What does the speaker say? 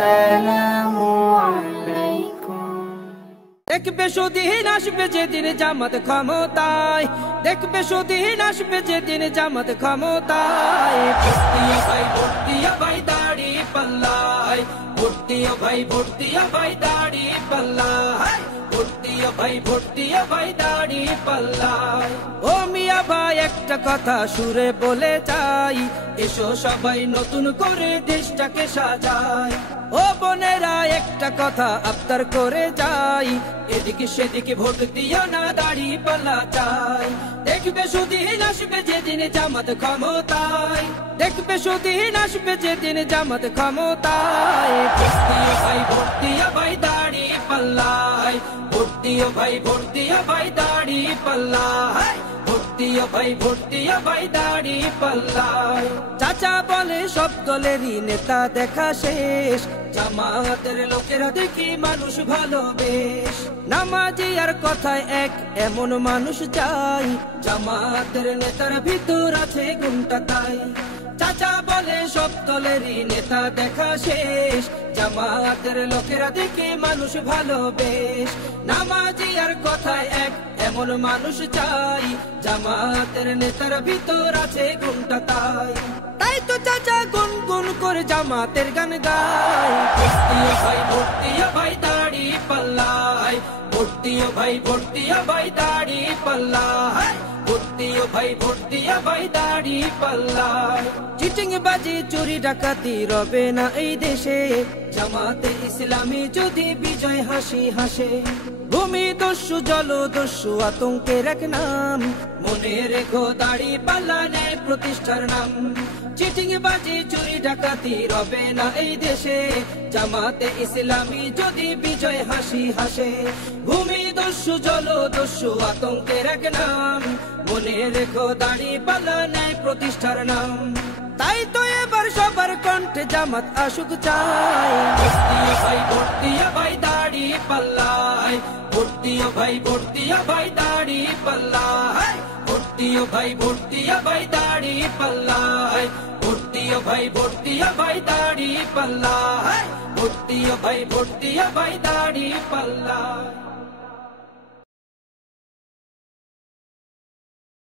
আসসালামু আলাইকুম। দেখবে সুদিন আসবে যেদিন জামাত ক্ষমতায়, দেখবে সুদিন আসবে যেদিন জামাত ক্ষমতায়। ভোট দিও ভাই, ভোট দিও ভাই দাড়ি পাল্লায়, ভোট দিও ভাই, ভোট দিও ভাই দাড়ি পাল্লায়, ভোট দিও ভাই, ভোট দিও ভাই দাড়ি পাল্লায়। ও মিয়া ভাই একটা কথা সুরে বলে যাই, এসো সবাই নতুন করে দেশটাকে সাজাই। ও বোনেরা একটা কথা আবদার করে যাই, এদিকে সেদিকে ভোট দিও না, দাড়ি পাল্লা চাই। দেখবে সুদিন আসবে যেদিন জামাত ক্ষমতায়, দেখবে সুদিন আসবে যেদিন জামাত ক্ষমতায়। ভোট দিও ভাই, ভোট দিও ভাই দাড়ি পাল্লায়, ভোট দিও ভাই, ভোট দিও ভাই দাড়ি পাল্লায়, ভোট দিও ভাই, ভোট দিও ভাই দাড়ি পাল্লায়। চাচা বলে সব দলেরই নেতা দেখা শেষ, জামাতের লোকেরা দেখি মানুষ ভালো বেশ। নামাজি আর কথায় এক এমন মানুষ চাই, জামাতের নেতার ভিতর আছে গুণটা তাই। চাচা বলে সব দলেরই নেতা দেখা শেষ, জামাতের লোকেরা দেখে মানুষ ভালো বেশ। নামাজি আর কথায় এক এমন মানুষ চাই, জামাতের নেতার ভিতর আছে গুণটা তাই। তাই তো চাচা গুন গুন করে জামাতের গান গায়। ভোট দিও ভাই, ভোট দিও ভাই দাড়ি পাল্লায়, ভোট দিও ভাই, ভোট দিও ভাই দাড়ি পাল্লায়, ভোট দিও ভাই, ভোট দিও ভাই দাড়ি পাল্লায়। চিটিং বাজি চুরি ডাকাতি রবে না এই দেশে, জামাতে ইসলামী যদি বিজয় হাসি হাসে। ভূমি দস্যু জল দস্যু আতঙ্কের এক নাম, মনে রেখো দাড়ি পাল্লা ন্যায় প্রতিষ্ঠার নাম। চিটিং বাজি চুরি ডাকাতি রবে না এই দেশে, জামাতে ইসলামী যদি বিজয় হাসি হাসে। ভূমি দস্যু জল দস্যু আতঙ্কের এক নাম, মনে রেখো দাড়ি পাল্লা ন্যায় প্রতিষ্ঠার নাম। তাই তো এবার সবার কণ্ঠে জামাত আসুক চাই। ভোট দিও ভাই, ভোট দিও ভাই দাড়ি পাল্লায়, ভোট দিও ভাই, ভোট দিও ভাই দাড়ি পাল্লায়, ভোট দিও ভাই, ভোট দিও ভাই দাড়ি পাল্লায়, ভোট দিও ভাই, ভোট দিও ভাই দাড়ি পাল্লায়, ভোট দিও ভাই, ভোট দিও ভাই দাড়ি পাল্লায়।